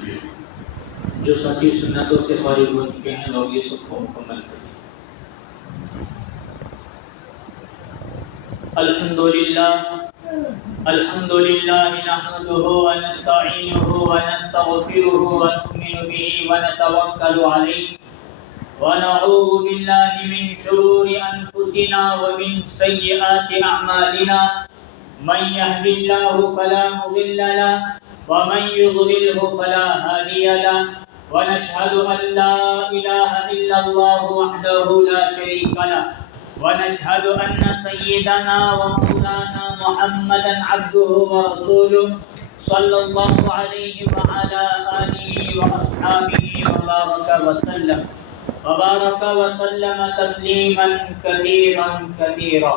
جو ساتھی سنتوں سے فارغ ہو چکے ہیں لوگ یہ سب کو مکمل کریں۔ الحمدللہ نحمده ونستعینه ونستغفره ونؤمن به ونتوکل علیہ ونعوذ باللہ من شرور انفسنا ومن سیئات اعمالنا من يهد الله فلا مضل له ومن يضلله فلا هادي له ونشهد أن لا إله إلا الله وحده لا شريك له ونشهد أن سيدنا ومولانا محمدا عبده ورسوله صلى الله عليه وعلى آله وأصحابه وبارك وسلم تسليما كثيرا كثيرا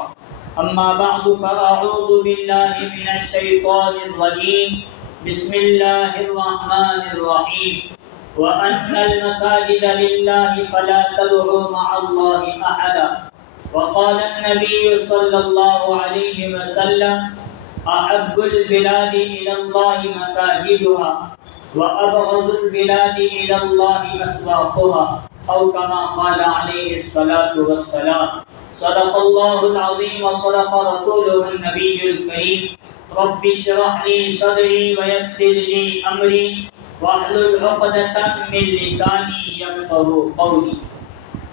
أما بعد فأعوذ بالله من الشيطان الرجيم بسم الله الرحمن الرحيم وأن المساجد لله فلا تدعوا مع الله أحدا وقال النبي صلى الله عليه وسلم أحب البلاد إلى الله مساجدها وأبغض البلاد إلى الله مسواقها أو كما قال عليه الصلاة والسلام صدق الله العظيم وصدق رسوله النبي الكريم رب اشرح لي صدري ويسر لي أمري واحلل عقدة من لساني يفقهوا قولي۔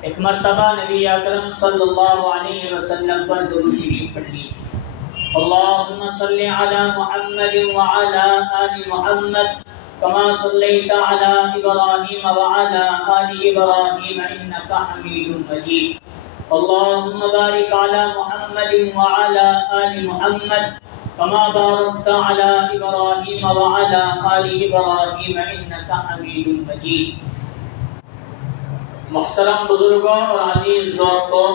ایک مرتبہ نبی اکرم صلی اللہ علیہ وسلم پر درود شریف پڑھ لیجیے۔ اللهم صل على محمد وعلى آل محمد كما صليت على إبراهيم وعلى آل إبراهيم إنك حميد مجيد۔ اللهم بارك على محمد وعلى آل محمد كما باركت على إبراهيم وعلى آل إبراهيم إنك حميد مجيد۔ محترم بزرگوں اور عزیز دوستوں،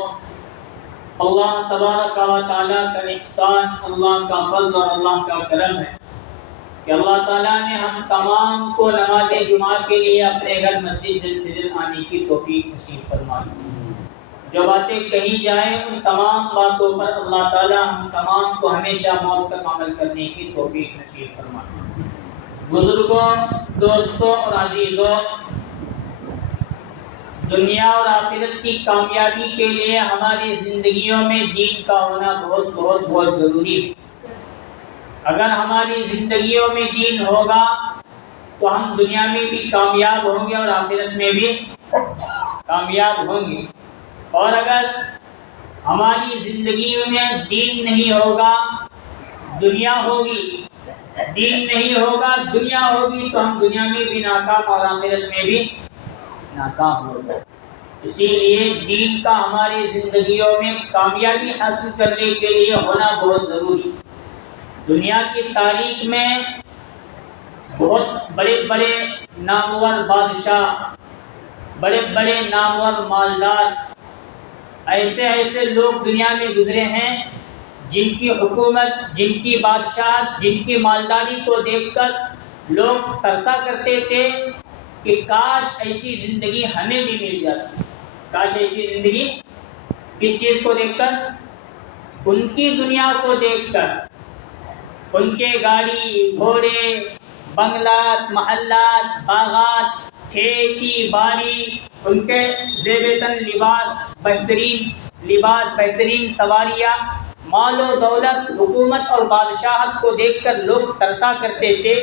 اللہ تبارک و تعالیٰ کا احسان، اللہ کا فضل اور اللہ کا کرم ہے کہ اللہ تعالیٰ نے ہم تمام کو نماز جمعہ کے لیے اپنے گھر مسجد جلد سے جلد آنے کی توفیق نصیب فرمائے۔ جو باتیں کہی جائیں ان تمام باتوں پر اللہ تعالیٰ ہم تمام کو ہمیشہ موت تک عمل کرنے کی توفیق نصیب فرمائے۔ بزرگوں، دوستوں اور عزیزوں، دنیا اور آخرت کی کامیابی کے لیے ہماری زندگیوں میں دین کا ہونا بہت بہت بہت ضروری ہے۔ اگر ہماری زندگیوں میں دین ہوگا تو ہم دنیا میں بھی کامیاب ہوں گے اور آخرت میں بھی کامیاب ہوں گے، اور اگر ہماری زندگیوں میں دین نہیں ہوگا دنیا ہوگی، دین نہیں ہوگا دنیا ہوگی تو ہم دنیا میں بھی ناکام اور آخرت میں بھی ناکام ہوگا۔ اسی لیے دین کا ہماری زندگیوں میں کامیابی حاصل کرنے کے لیے ہونا بہت ضروری۔ دنیا کی تاریخ میں بہت بڑے بڑے نامور بادشاہ، بڑے بڑے نامور مالدار، ایسے لوگ دنیا میں گزرے ہیں جن کی حکومت، جن کی بادشاہت، جن کی مالداری کو دیکھ کر لوگ ترسا کرتے تھے کہ کاش ایسی زندگی ہمیں بھی مل جاتی۔ کاش ایسی زندگی کس چیز کو دیکھ کر؟ ان کی دنیا کو دیکھ کر، ان کے گاڑی گھوڑے، بنگلات، محلات، باغات، کھیتی باڑی، ان کے زیب تن لباس، بہترین سواریاں، مال و دولت، حکومت اور بادشاہت کو دیکھ کر لوگ ترسا کرتے تھے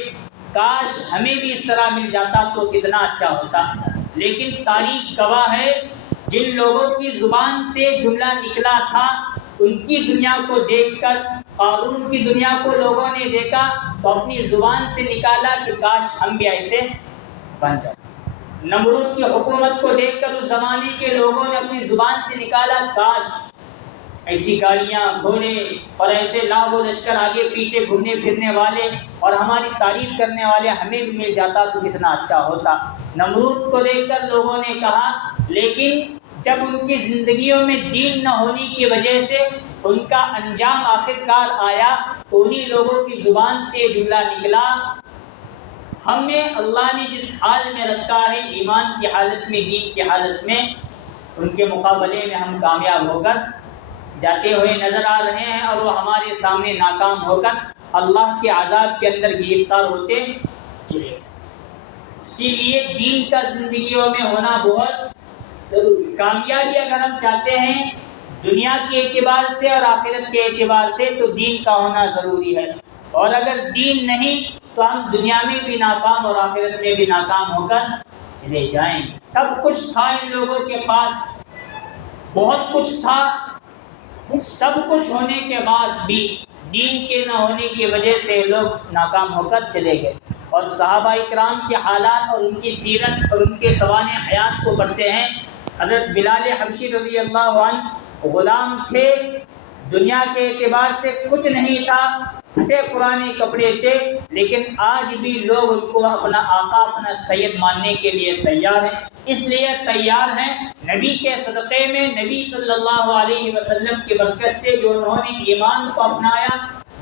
کاش ہمیں بھی اس طرح مل جاتا تو کتنا اچھا ہوتا۔ لیکن تاریخ گواہ ہے جن لوگوں کی زبان سے جملہ نکلا تھا ان کی دنیا کو دیکھ کر، قارون کی دنیا کو لوگوں نے دیکھا تو اپنی زبان سے نکالا کہ کاش ہم بھی ایسے بن جائیں۔ نمرود کی حکومت کو دیکھ کر اس زمانے کے لوگوں نے اپنی زبان سے نکالا کاش ایسی گاڑیاں، گھوڑے اور ایسے لاکھ و لشکر آگے پیچھے گھومنے پھرنے والے اور ہماری تعریف کرنے والے ہمیں بھی مل جاتا تو کتنا اچھا ہوتا۔ نمرود کو دیکھ کر لوگوں نے کہا، لیکن جب ان کی زندگیوں میں دین نہ ہونے کی وجہ سے ان کا انجام آخرکار آیا تو انہی لوگوں کی زبان سے جملہ نکلا، ہمیں اللہ نے جس حال میں رکھا ہے، ایمان کی حالت میں، دین کی حالت میں، ان کے مقابلے میں ہم کامیاب ہو کر جاتے ہوئے نظر آ رہے ہیں اور وہ ہمارے سامنے ناکام ہو کر اللہ کے عذاب کے اندر گرفتار ہوتے چلے۔ اسی لیے دین کا زندگیوں میں ہونا بہت ضروری۔ کامیابی اگر ہم چاہتے ہیں دنیا کے اعتبار سے اور آخرت کے اعتبار سے تو دین کا ہونا ضروری ہے، اور اگر دین نہیں تو ہم دنیا میں بھی ناکام اور آخرت میں بھی ناکام ہو کر چلے جائیں۔ سب کچھ تھا ان لوگوں کے پاس، بہت کچھ تھا، سب کچھ ہونے کے بعد بھی دین کے نہ ہونے کی وجہ سے لوگ ناکام ہو کر چلے گئے۔ اور صحابہ اکرام کے حالات اور ان کی سیرت اور ان کے سوانح حیات کو پڑھتے ہیں۔ حضرت بلال حبشی رضی اللہ عنہ غلام تھے، دنیا کے اعتبار سے کچھ نہیں تھا، پھٹے پرانے کپڑے تھے، لیکن آج بھی لوگ ان کو اپنا آقا اپنا سید ماننے کے لیے تیار ہیں۔ اس لیے تیار ہیں نبی کے صدقے میں، نبی صلی اللہ علیہ وسلم کی برکت سے جو انہوں نے ایمان کو اپنایا،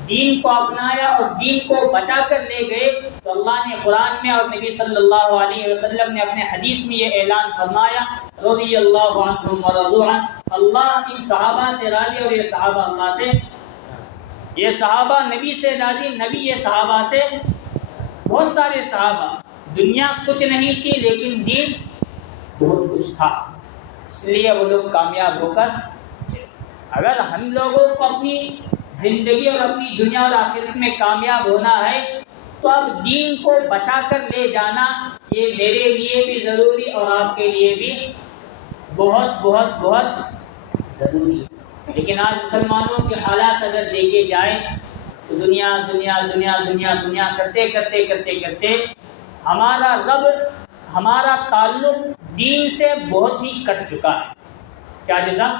دین کو اپنایا اور دین کو بچا کر لے گئے، تو اللہ نے قرآن میں اور نبی صلی اللہ علیہ وسلم نے اپنے حدیث میں یہ اعلان فرمایا، رضی اللہ عنہم ورضوا عنہ، اللہ ان صحابہ سے راضی اور یہ صحابہ اللہ سے، یہ صحابہ نبی سے راضی، نبی یہ صحابہ سے۔ بہت سارے صحابہ، دنیا کچھ نہیں تھی لیکن دین بہت کچھ تھا، اس لیے وہ لوگ کامیاب ہو کر چلے۔ اگر ہم لوگوں کو اپنی زندگی اور اپنی دنیا اور آخرت میں کامیاب ہونا ہے تو اب دین کو بچا کر لے جانا یہ میرے لیے بھی ضروری اور آپ کے لیے بھی بہت بہت بہت ضروری ہے۔ لیکن آج مسلمانوں کے حالات اگر دیکھے جائیں تو دنیا دنیا دنیا دنیا دنیا کرتے کرتے کرتے کرتے ہمارا رب، ہمارا تعلق دین سے بہت ہی کٹ چکا ہے۔ کیا جیسا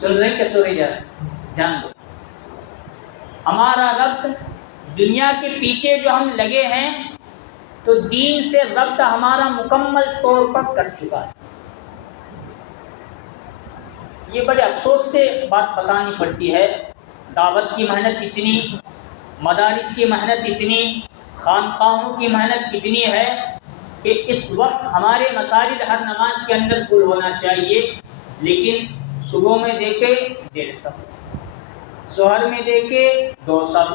سن رہے کہ سورے جا رہے جان دو، ہمارا ربط دنیا کے پیچھے جو ہم لگے ہیں تو دین سے ربط ہمارا مکمل طور پر کٹ چکا ہے۔ یہ بڑے افسوس سے بات بتانی پڑتی ہے، دعوت کی محنت اتنی، مدارس کی محنت اتنی، خانقاہوں کی محنت اتنی ہے کہ اس وقت ہمارے مساجد ہر نماز کے اندر فل ہونا چاہیے، لیکن صبح میں دیکھے 1.5 صف، ظہر میں دیکھے 2 صف،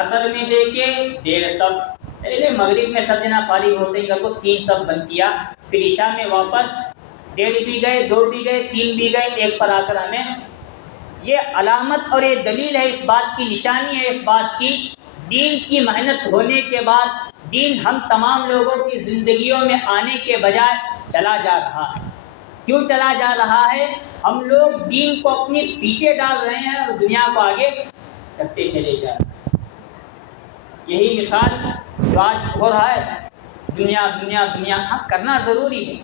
عصر میں دیکھے 1.5 صف، پہلے مغرب میں سجنا فارغ ہوتے ہی کو 3 صف بند کیا، پھر عشاء میں واپس 1.5 بھی گئے، 2 بھی گئے، 3 بھی گئے، 1 پر آ کر ہمیں یہ علامت اور یہ دلیل ہے، اس بات کی نشانی ہے، اس بات کی دین کی محنت ہونے کے بعد دین ہم تمام لوگوں کی زندگیوں میں آنے کے بجائے چلا جا رہا ہے۔ کیوں چلا جا رہا ہے؟ ہم لوگ دین کو اپنے پیچھے ڈال رہے ہیں اور دنیا کو آگے کرتے چلے جا رہے ہیں۔ یہی مثال جو آج ہو رہا ہے، دنیا دنیا دنیا، ہاں کرنا ضروری ہے،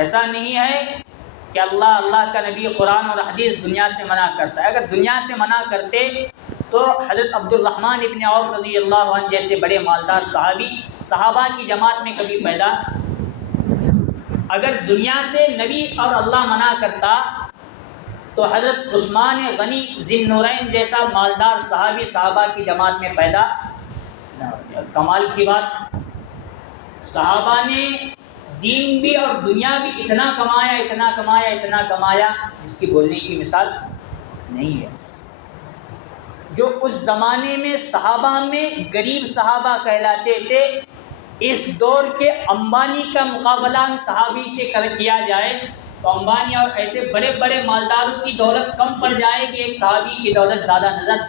ایسا نہیں ہے کہ اللہ کا نبی قرآن اور حدیث دنیا سے منع کرتا ہے۔ اگر دنیا سے منع کرتے تو حضرت عبد الرحمن ابن عوف رضی اللہ عنہ جیسے بڑے مالدار صحابہ کی جماعت میں کبھی پیدا، اگر دنیا سے نبی اور اللہ منع کرتا تو حضرت عثمان غنی ذی النورین جیسا مالدار صحابہ کی جماعت میں پیدا نہ ہوتا۔ کمال کی بات، صحابہ نے دین بھی اور دنیا بھی اتنا کمایا اتنا کمایا اتنا کمایا جس کی بولنے کی مثال نہیں ہے۔ جو اس زمانے میں صحابہ میں غریب صحابہ کہلاتے تھے، اس دور کے امبانی کا مقابلہ صحابی سے کیا جائے تو امبانی اور ایسے بڑے بڑے مالداروں کی دولت کم پڑ جائے گی، ایک صحابی کی دولت زیادہ نظر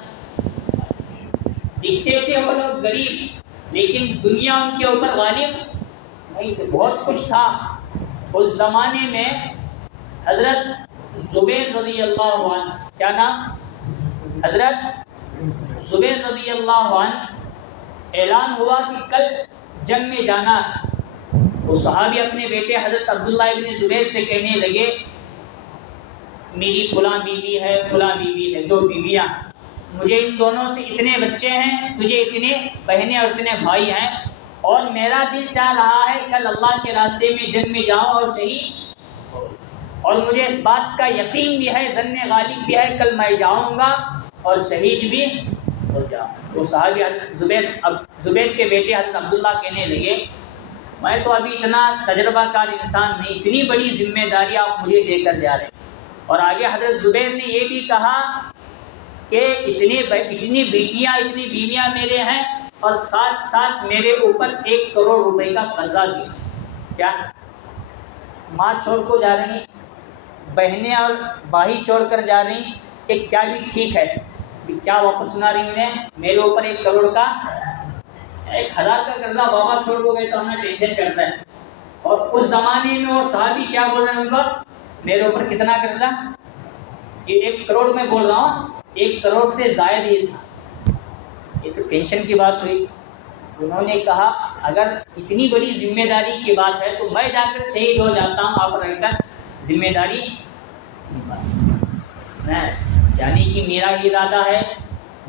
دکھتے تھے۔ وہ لوگ غریب لیکن دنیا ان کے اوپر غالب نہیں تھے، بہت کچھ تھا۔ اس زمانے میں حضرت زبیر رضی اللہ عنہ، کیا نام؟ حضرت زبیر رضی اللہ عنہ، اعلان ہوا کہ کل جنگ میں جانا ہے۔ وہ صحابی اپنے بیٹے حضرت عبداللہ ابن زبیر سے کہنے لگے، میری فلاں بیوی ہے، فلاں بیوی ہے، 2 بیویاں، مجھے ان دونوں سے اتنے بچے ہیں، تجھے اتنے بہنیں اور اتنے بھائی ہیں، اور میرا دل چاہ رہا ہے کل اللہ کے راستے میں جنگ میں جاؤں اور شہید، اور مجھے اس بات کا یقین بھی ہے، ظن غالب بھی ہے، کل میں جاؤں گا اور شہید بھی ہو جاؤں۔ وہ صحابی زبیر کے بیٹے حضرت عبداللہ کہنے لگے، میں تو ابھی اتنا تجربہ کار انسان نہیں، اتنی بڑی ذمہ داری آپ مجھے دے کر جا رہے ہیں۔ اور آگے حضرت زبیر نے یہ بھی کہا کہ اتنی بیٹیاں اتنی بیویاں میرے ہیں، اور ساتھ ساتھ میرے اوپر 1 کروڑ روپے کا قرضہ دیا۔ کیا ماں چھوڑ کو جا رہی، بہنیں اور بھائی چھوڑ کر جا رہی، کہ کیا بھی ٹھیک ہے، کیا واپس سنا رہی انہیں؟ میرے اوپر 1 کروڑ کا 1,000 کا قرضہ بابا چھوڑ کو گئے تو ہمیں ٹینشن چڑھتا ہے۔ اور اس زمانے میں وہ صحابی کیا بول رہے ہیں ان کو؟ میرے اوپر کتنا قرضہ؟ یہ 1 کروڑ میں بول رہا ہوں، 1 کروڑ سے زائد یہ تھا۔ یہ تو ٹینشن کی بات ہوئی۔ انہوں نے کہا اگر اتنی بڑی ذمہ داری کی بات ہے تو میں جا کر شہید ہو جاتا ہوں، آپ رہ کر ذمہ داری میں جانے کی میرا ارادہ ہے،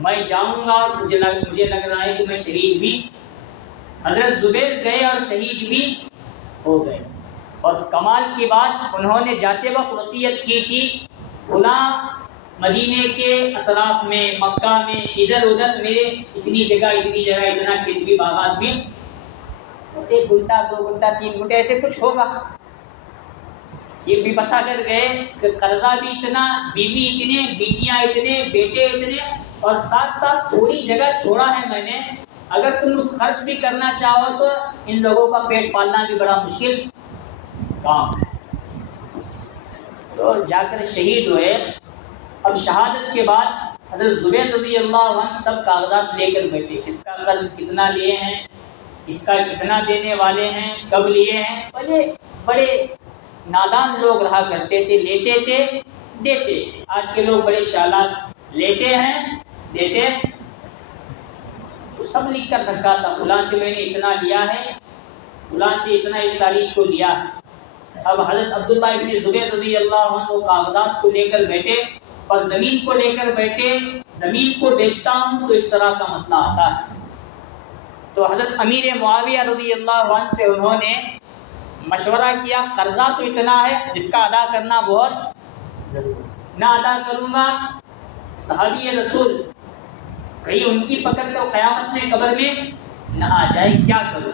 میں جاؤں گا اور مجھے لگ رہا ہے کہ میں شہید بھی۔ حضرت زبیر گئے اور شہید بھی ہو گئے۔ اور کمال کی بات، انہوں نے جاتے وقت وصیت کی تھی فلاں مدینے کے اطراف میں، مکہ میں، ادھر ادھر میرے اتنی جگہ اتنا کھیت بھی، باغات بھی، 1 گھنٹہ 2 گھنٹہ 3 گھنٹے ایسے کچھ ہوگا۔ یہ بھی بتا کر گئے کہ قرضہ بھی اتنا، بیوی اتنے، بیٹیاں اتنے، بیٹے اتنے، اور ساتھ ساتھ تھوڑی جگہ چھوڑا ہے میں نے، اگر تم اس خرچ بھی کرنا چاہو تو ان لوگوں کا پیٹ پالنا بھی بڑا مشکل کام ہے۔ تو جا کر شہید ہوئے۔ اب شہادت کے بعد حضرت زبیر رضی اللہ عنہ سب کاغذات لے کر بیٹھے، کس کا قرض کتنا لیے ہیں، اس کا کتنا دینے والے ہیں، کب لیے ہیں۔ پہلے بڑے نادان لوگ رہا کرتے تھے، لیتے تھے دیتے۔ آج کے لوگ بڑے چالاک، لیتے ہیں دیتے، تو سب لکھ کر رکھا تھا، فلاں سے میں نے اتنا لیا ہے، فلاں سے اتنا ایک تاریخ کو لیا ہے۔ اب حضرت عبداللہ ابن زبیر رضی اللہ عنہ وہ کاغذات کو لے کر بیٹھے اور زمین کو لے کر بیٹھے، زمین کو بیچتا ہوں تو اس طرح کا مسئلہ آتا ہے۔ تو حضرت امیر معاویہ رضی اللہ عنہ سے انہوں نے مشورہ کیا، قرضہ تو اتنا ہے جس کا ادا کرنا بہت ضروری، نہ ادا کروں گا صحابی رسول کہیں ان کی پکڑ تو قیامت میں قبر میں نہ آ جائے، کیا کروں؟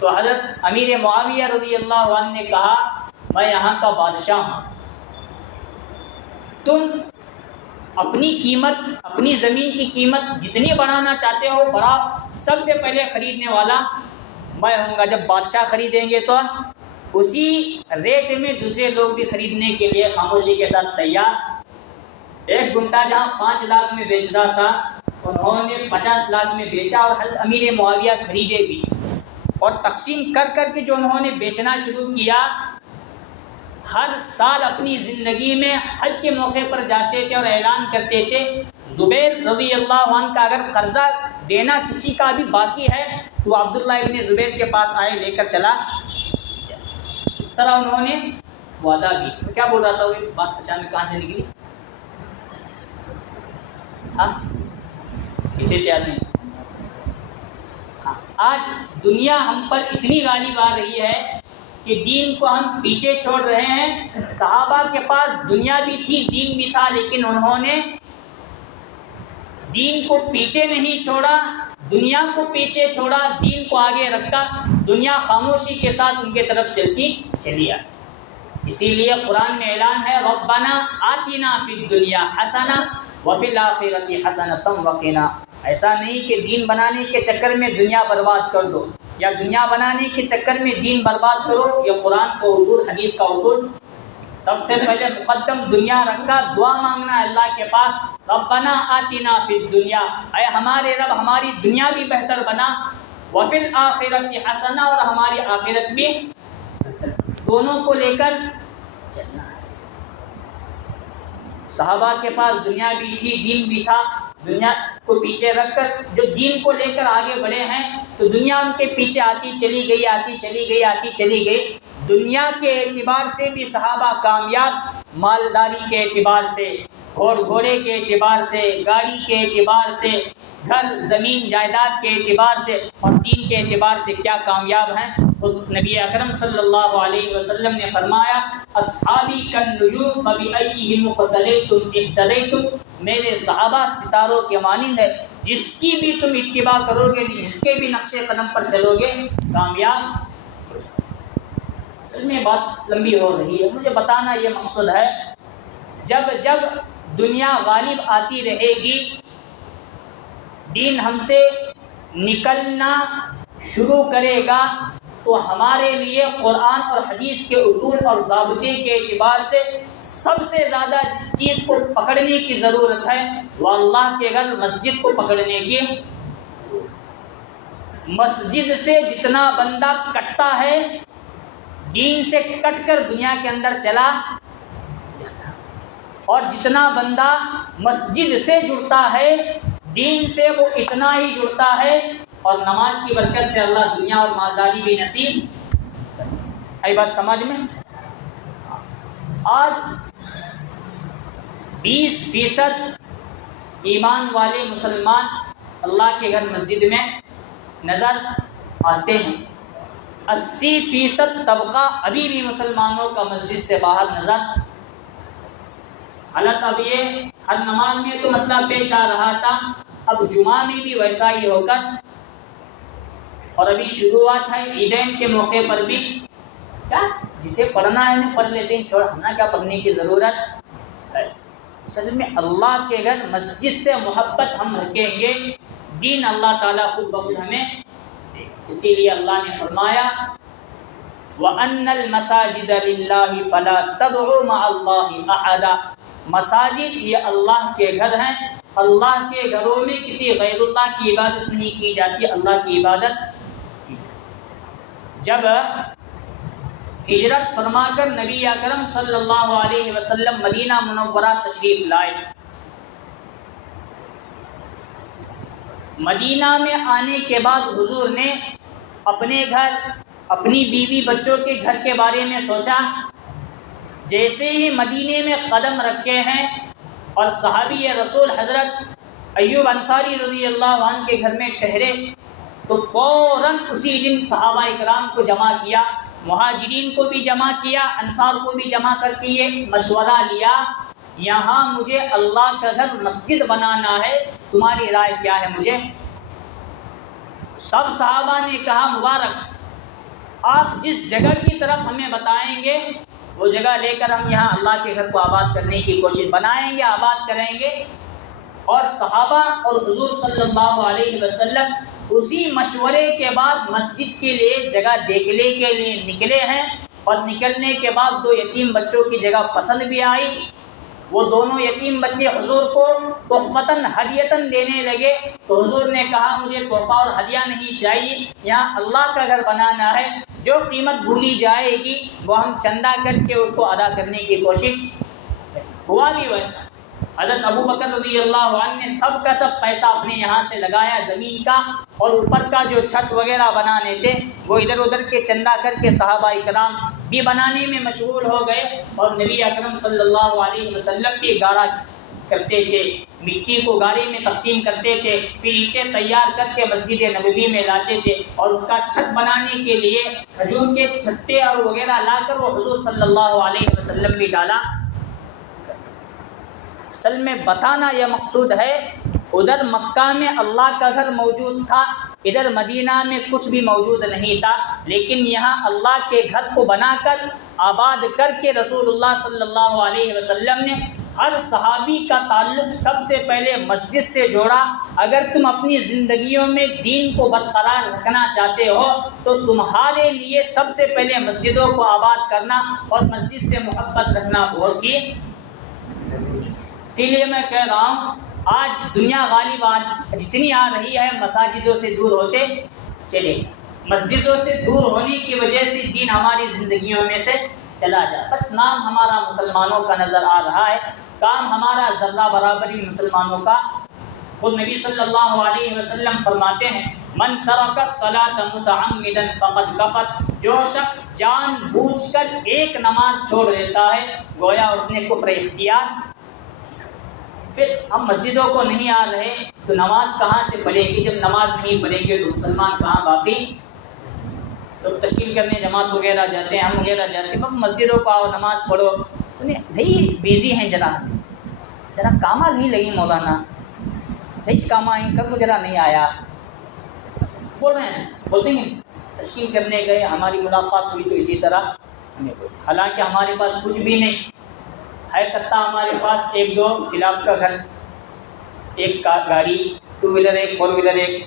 تو حضرت امیر معاویہ رضی اللہ عنہ نے کہا میں یہاں کا بادشاہ ہوں، تم اپنی قیمت، اپنی زمین کی قیمت جتنی بڑھانا چاہتے ہو بڑھا، سب سے پہلے خریدنے والا میں ہوں گا۔ جب بادشاہ خریدیں گے تو اسی ریٹ میں دوسرے لوگ بھی خریدنے کے لیے خاموشی کے ساتھ تیار۔ 1 گھنٹہ جہاں 5 لاکھ میں بیچ رہا تھا انہوں نے 50 لاکھ میں بیچا، اور حضرت امیر معاویہ خریدے بھی، اور تقسیم کر کر کے جو انہوں نے بیچنا شروع کیا۔ ہر سال اپنی زندگی میں حج کے موقع پر جاتے تھے اور اعلان کرتے تھے زبیر رضی اللہ عنہ کا اگر قرضہ دینا کسی کا بھی باقی ہے تو عبداللہ ابن زبیر کے پاس آئے، لے کر چلا جائے۔ اس طرح انہوں نے وعدہ کی۔ تو کیا بول رہا تھا وہ بات اچانک کہاں سے نکلی؟ ہاں کسی یاد نہیں؟ آج دنیا ہم پر اتنی غالب آ رہی ہے کہ دین کو ہم پیچھے چھوڑ رہے ہیں۔ صحابہ کے پاس دنیا بھی تھی، دین بھی تھا، لیکن انہوں نے دین کو پیچھے نہیں چھوڑا، دنیا کو پیچھے چھوڑا، دین کو آگے رکھا، دنیا خاموشی کے ساتھ ان کے طرف چلتی چلی آئی۔ اسی لیے قرآن میں اعلان ہے ربنا آتنا فی الدنیا حسنہ وفی الآخرۃ حسنۃ وقنا۔ ایسا نہیں کہ دین بنانے کے چکر میں دنیا برباد کر دو، یا دنیا بنانے کے چکر میں دین برباد کرو۔ یہ قرآن کا اصول، حدیث کا اصول، سب سے پہلے مقدم دنیا رکھا، دعا مانگنا ہے اللہ کے پاس، ربنا آتنا فی الدنیا، اے ہمارے رب ہماری دنیا بھی بہتر بنا، وفی الآخرۃ حسنہ، اور ہماری آخرت بھی بہتر، دونوں کو لے کر چلنا ہے۔ صحابہ کے پاس دنیا بھی تھی، دین بھی تھا، دنیا کو پیچھے رکھ کر جو دین کو لے کر آگے بڑھے ہیں تو دنیا ان کے پیچھے آتی چلی گئی، آتی چلی گئی، آتی چلی گئی۔ دنیا کے اعتبار سے بھی صحابہ کامیاب، مالداری کے اعتبار سے، گھوڑے کے اعتبار سے، گاڑی کے اعتبار سے، گھر زمین جائیداد کے اعتبار سے، اور دین کے اعتبار سے کیا کامیاب ہیں۔ خود نبی اکرم صلی اللہ علیہ وسلم نے فرمایا اصحابی کالنجوم فبأیہم اقتدیتم اہتدیتم، میرے صحابہ ستاروں کے مانند ہے، جس کی بھی تم اتباع کرو گے، جس کے بھی نقش قدم پر چلو گے، کامیاب۔ اصل میں بات لمبی ہو رہی ہے، مجھے بتانا یہ مقصد ہے، جب دنیا غالب آتی رہے گی، دین ہم سے نکلنا شروع کرے گا تو ہمارے لیے قرآن اور حدیث کے اصول اور ضابطے کے اعتبار سے سب سے زیادہ جس چیز کو پکڑنے کی ضرورت ہے وہ اللہ کے گھر مسجد کو پکڑنے کی۔ مسجد سے جتنا بندہ کٹتا ہے دین سے کٹ کر دنیا کے اندر چلا، اور جتنا بندہ مسجد سے جڑتا ہے دین سے وہ اتنا ہی جڑتا ہے، اور نماز کی برکت سے اللہ دنیا اور مالداری بھی نصیب۔ آئی بات سمجھ میں؟ آج 20% ایمان والے مسلمان اللہ کے گھر مسجد میں نظر آتے ہیں، 80% طبقہ ابھی بھی مسلمانوں کا مسجد سے باہر نظر۔ حالت اب یہ ہر نماز میں تو مسئلہ پیش آ رہا تھا، اب جمعہ میں بھی ویسا ہی ہوگا، اور ابھی شروعات ہے عیدین کے موقع پر بھی کیا جسے پڑھنا ہے انہیں پڑھ لیتے ہیں، چھوڑ ہمیں کیا پڑھنے کی ضرورت ہے۔ اصل میں اللہ کے گھر مسجد سے محبت ہم رکھیں گے، دین اللہ تعالیٰ خود بخود ہمیں دے۔ اسی لیے اللہ نے فرمایا وَأَنَّ الْمَسَاجِدَ لِلَّهِ فَلَا تَدْعُوا مَعَ اللَّهِ أَحَدًا، مساجد یہ اللہ کے گھر ہیں، اللہ کے گھروں میں کسی غیر اللہ کی عبادت نہیں کی جاتی، اللہ کی عبادت کی۔ جب ہجرت فرما کر نبی اکرم صلی اللہ علیہ وسلم مدینہ منورہ تشریف لائے، مدینہ میں آنے کے بعد حضور نے اپنے گھر، اپنی بیوی بچوں کے گھر کے بارے میں سوچا۔ جیسے ہی مدینے میں قدم رکھے ہیں اور صحابی رسول حضرت ایوب انصاری رضی اللہ عنہ کے گھر میں ٹھہرے تو فوراً اسی دن صحابہ اکرام کو جمع کیا، مہاجرین کو بھی جمع کیا، انصار کو بھی جمع کر کے یہ مشورہ لیا، یہاں مجھے اللہ کا گھر مسجد بنانا ہے، تمہاری رائے کیا ہے؟ مجھے سب صحابہ نے کہا مبارک، آپ جس جگہ کی طرف ہمیں بتائیں گے وہ جگہ لے کر ہم یہاں اللہ کے گھر کو آباد کرنے کی کوشش بنائیں گے، آباد کریں گے۔ اور صحابہ اور حضور صلی اللہ علیہ وسلم اسی مشورے کے بعد مسجد کے لیے جگہ دیکھنے کے لیے نکلے ہیں، اور نکلنے کے بعد 2 یتیم بچوں کی جگہ پسند بھی آئی۔ وہ دونوں یتیم بچے حضور کو تحفتاً ہدیتاً دینے لگے، تو حضور نے کہا مجھے تحفہ اور ہدیہ نہیں چاہیے، یہاں اللہ کا گھر بنانا ہے، جو قیمت بھولی جائے گی وہ ہم چندہ کر کے اس کو ادا کرنے کی کوشش۔ ہوا بھی ویسا، حضرت ابو بکر رضی اللہ عنہ نے سب کا سب پیسہ اپنے یہاں سے لگایا زمین کا، اور اوپر کا جو چھت وغیرہ بنانے تھے وہ ادھر ادھر کے چندہ کر کے صحابہ اکرام بھی بنانے میں مشغول ہو گئے، اور نبی اکرم صلی اللہ علیہ وسلم بھی گارا کرتے تھے، مٹی کو گارے میں تقسیم کرتے تھے، پھر اینٹیں تیار کر کے مسجد نبوی میں لاتے تھے، اور اس کا چھت بنانے کے لیے کھجور کے چھتے اور وغیرہ لا کر وہ حضور صلی اللہ علیہ وسلم بھی ڈالا۔ اصل میں بتانا یہ مقصود ہے، ادھر مکہ میں اللہ کا گھر موجود تھا، ادھر مدینہ میں کچھ بھی موجود نہیں تھا، لیکن یہاں اللہ کے گھر کو بنا کر آباد کر کے رسول اللہ صلی اللہ علیہ وسلم نے ہر صحابی کا تعلق سب سے پہلے مسجد سے جوڑا۔ اگر تم اپنی زندگیوں میں دین کو برقرار رکھنا چاہتے ہو تو تمہارے لیے سب سے پہلے مسجدوں کو آباد کرنا اور مسجد سے محبت رکھنا بہت ہی ضروری ہے۔ اسی لیے میں کہہ رہا ہوں آج دنیا غالباً جتنی آ رہی ہے مساجدوں سے دور ہوتے چلے جائیں، مسجدوں سے دور ہونے کی وجہ سے دین ہماری زندگیوں میں سے چلا جائے، بس نام ہمارا مسلمانوں کا نظر آ رہا ہے، کام ہمارا ذرہ برابر ہی مسلمانوں کا۔ خود نبی صلی اللہ علیہ وسلم فرماتے ہیں من ترک الصلاۃ متعمدا فقد کفر، جو شخص جان بوجھ کر ایک نماز چھوڑ دیتا ہے گویا اس نے کفر اختیار۔ پھر ہم مسجدوں کو نہیں آ رہے تو نماز کہاں سے پڑھے گی؟ جب نماز نہیں پڑھیں گے تو مسلمان کہاں باقی؟ تو تشکیل کرنے جماعت وغیرہ جاتے ہیں، ہم وغیرہ جاتے ہیں، مسجدوں کو آؤ نماز پڑھو، بھائی بیزی ہیں، ذرا کاما نہیں لگی مولانا، بھائی کاما ہی کر ذرا نہیں آیا، بول رہے ہیں، بولتے ہیں تشکیل کرنے گئے، ہماری ملاقات ہوئی تو اسی طرح، حالانکہ ہمارے پاس کچھ بھی نہیں ہے، کتا ہمارے پاس 1-2 سلاب کا گھر، ایک گاڑی 2 ویلر، ایک 4 ویلر، ایک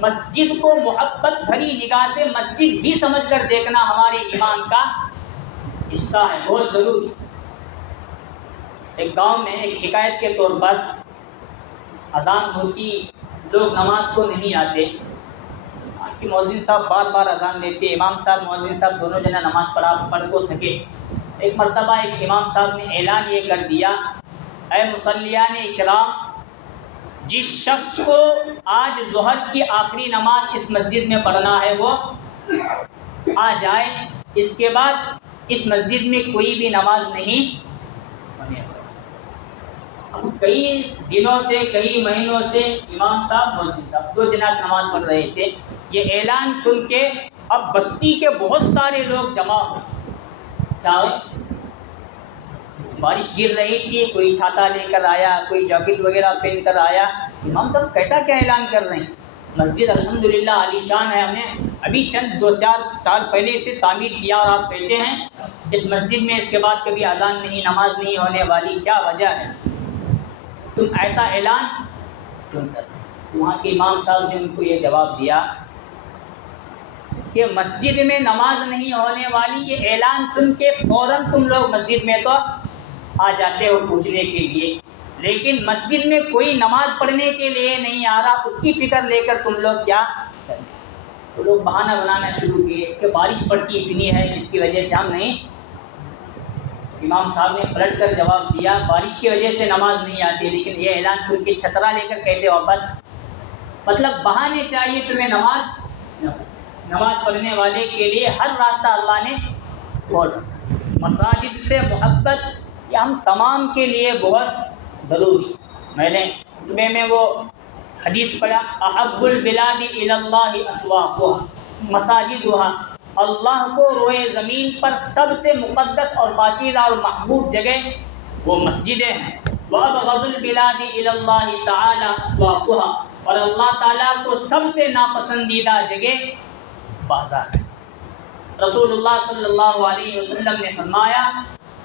مسجد کو محبت بھری نگاہ سے مسجد بھی سمجھ کر دیکھنا ہمارے ایمان کا حصہ ہے، بہت ضروری۔ ایک گاؤں میں ایک حکایت کے طور پر اذان ہوتی، لوگ نماز کو نہیں آتے، کہ مؤذن صاحب بار بار اذان دیتے، امام صاحب مؤذن صاحب دونوں جنے نماز پڑھ کو تھکے۔ ایک مرتبہ ایک امام صاحب نے اعلان یہ کر دیا، اے مصلیان اکرام، جس شخص کو آج ظہر کی آخری نماز اس مسجد میں پڑھنا ہے وہ آ جائے، اس کے بعد اس مسجد میں کوئی بھی نماز نہیں پڑھے۔ اب کئی دنوں سے، کئی مہینوں سے امام صاحب مؤذن صاحب دو جنات نماز پڑھ رہے تھے۔ یہ اعلان سن کے اب بستی کے بہت سارے لوگ جمع ہوئے۔ کیا ہوئے؟ بارش گر رہی تھی، کوئی چھاتا لے کر آیا، کوئی جاکٹ وغیرہ پہن کر آیا۔ امام صاحب کیسا کیا اعلان کر رہے ہیں؟ مسجد الحمدللہ عالی شان ہے، ہم نے ابھی چند 2-4 سال پہلے سے تعمیر کیا، اور آپ کہتے ہیں اس مسجد میں اس کے بعد کبھی اذان نہیں، نماز نہیں ہونے والی، کیا وجہ ہے؟ تم ایسا اعلان کیوں کر رہے؟ وہاں کے امام صاحب نے ان کو یہ جواب دیا کہ مسجد میں نماز نہیں ہونے والی یہ اعلان سن کے فوراً تم لوگ مسجد میں تو آ جاتے ہو پوچھنے کے لیے، لیکن مسجد میں کوئی نماز پڑھنے کے لیے نہیں آ رہا، اس کی فکر لے کر تم لوگ کیا کریں؟ تو لوگ بہانہ بنانا شروع کیے کہ بارش پڑتی اتنی ہے جس کی وجہ سے ہم نہیں۔ امام صاحب نے پلٹ کر جواب دیا، بارش کی وجہ سے نماز نہیں آتی، لیکن یہ اعلان سن کے چھترا لے کر کیسے واپس؟ مطلب بہانے چاہیے تمہیں نماز پڑھنے والے کے لیے ہر راستہ اللہ نے کھول رکھا۔ مساجد سے محبت یہ ہم تمام کے لیے بہت ضروری۔ میں نے خطبے میں وہ حدیث پڑھا، احب البلاد الی اللہ اسواقها مساجدها، اللہ کو روئے زمین پر سب سے مقدس اور پاکیزہ اور محبوب جگہ وہ مسجدیں ہیں۔ وابغض البلاد الی اللہ تعالی اسواقها، اور اللہ تعالیٰ کو سب سے ناپسندیدہ جگہ بازار ہے۔ رسول اللہ صلی اللہ علیہ وسلم نے فرمایا،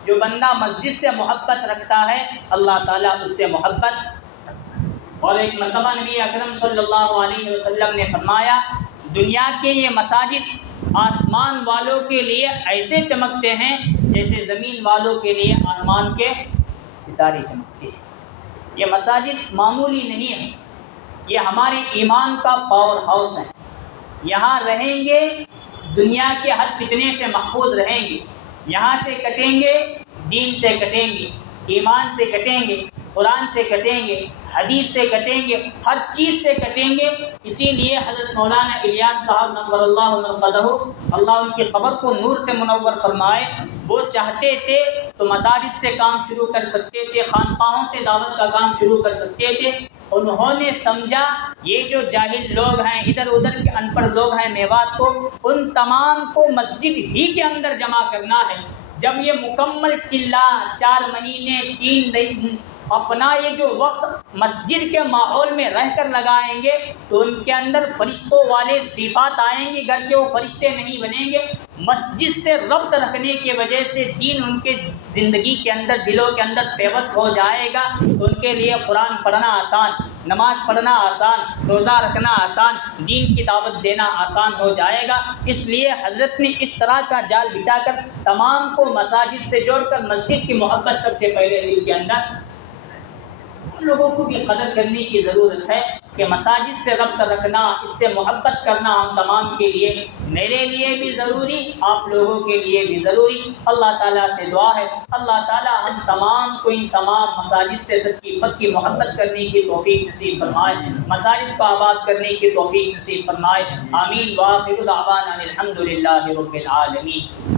جو بندہ مسجد سے محبت رکھتا ہے اللہ تعالیٰ اس سے محبت رکھتا ہے۔ اور ایک مرتبہ نبی اکرم صلی اللہ علیہ وسلم نے فرمایا، دنیا کے یہ مساجد آسمان والوں کے لیے ایسے چمکتے ہیں جیسے زمین والوں کے لیے آسمان کے ستارے چمکتے ہیں۔ یہ مساجد معمولی نہیں ہے، یہ ہمارے ایمان کا پاور ہاؤس ہے۔ یہاں رہیں گے دنیا کے ہر فتنے سے محفوظ رہیں گے، یہاں سے کٹیں گے دین سے کٹیں گے، ایمان سے کٹیں گے، قرآن سے کٹیں گے، حدیث سے کٹیں گے، ہر چیز سے کٹیں گے۔ اسی لیے حضرت مولانا الیاس صاحب نور اللہ مرقدہ، اللہ ان کی قبر کو نور سے منور فرمائے، وہ چاہتے تھے تو مدارس سے کام شروع کر سکتے تھے، خانقاہوں سے دعوت کا کام شروع کر سکتے تھے۔ انہوں نے سمجھا یہ جو جاہل لوگ ہیں، ادھر ادھر کے ان پڑھ لوگ ہیں میوات کو، ان تمام کو مسجد ہی کے اندر جمع کرنا ہے۔ جب یہ مکمل چلا 4 مہینے 3 دن اپنا یہ جو وقت مسجد کے ماحول میں رہ کر لگائیں گے تو ان کے اندر فرشتوں والے صفات آئیں گے، گرچہ وہ فرشتے نہیں بنیں گے، مسجد سے ربط رکھنے کی وجہ سے دین ان کے زندگی کے اندر، دلوں کے اندر پیوست ہو جائے گا، تو ان کے لیے قرآن پڑھنا آسان، نماز پڑھنا آسان، روزہ رکھنا آسان، دین کی دعوت دینا آسان ہو جائے گا۔ اس لیے حضرت نے اس طرح کا جال بچھا کر تمام کو مساجد سے جوڑ کر مسجد کی محبت سب سے پہلے دل کے اندر، لوگوں کو بھی قدر کرنے کی ضرورت ہے کہ مساجد سے ربط رکھنا، اس سے محبت کرنا ہم تمام کے لیے، میرے لیے بھی ضروری، آپ لوگوں کے لیے بھی ضروری۔ اللہ تعالیٰ سے دعا ہے اللہ تعالیٰ ہم تمام کو ان تمام مساجد سے سچی پکی محبت کرنے کی توفیق نصیب فرمائے، مساجد کو آباد کرنے کی توفیق نصیب فرمائے، آمین۔ وآخر دعوانا الحمدللہ رب العالمین۔